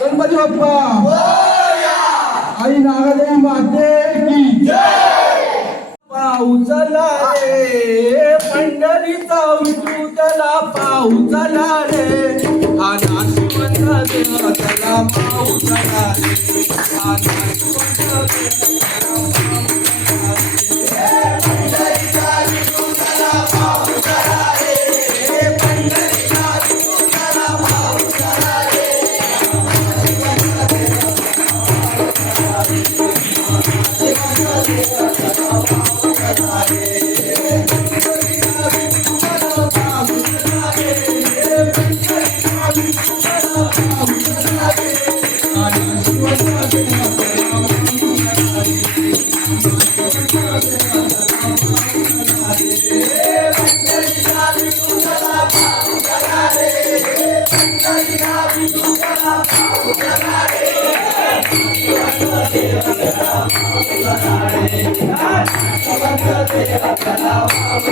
गणपती बाप्पा. आई नागादेवी माते की रे पंढरीचा विठूतला पाऊचला रे हा नाशिवंत देवाला रे हा नाशिवंत I'm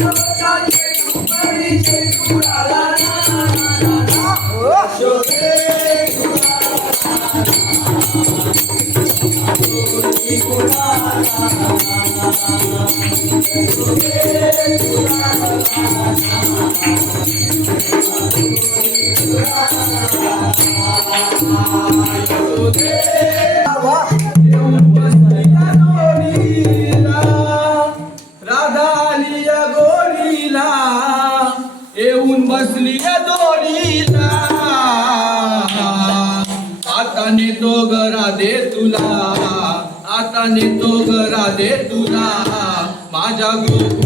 రాధా आता नेतो गरा दे तुला आता नेतो गरा दे तुला. माझ्या गोकुळ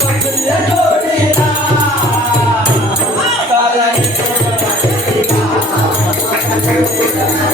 Thank you.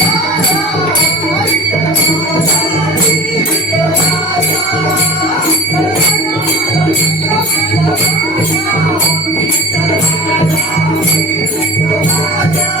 Yeah.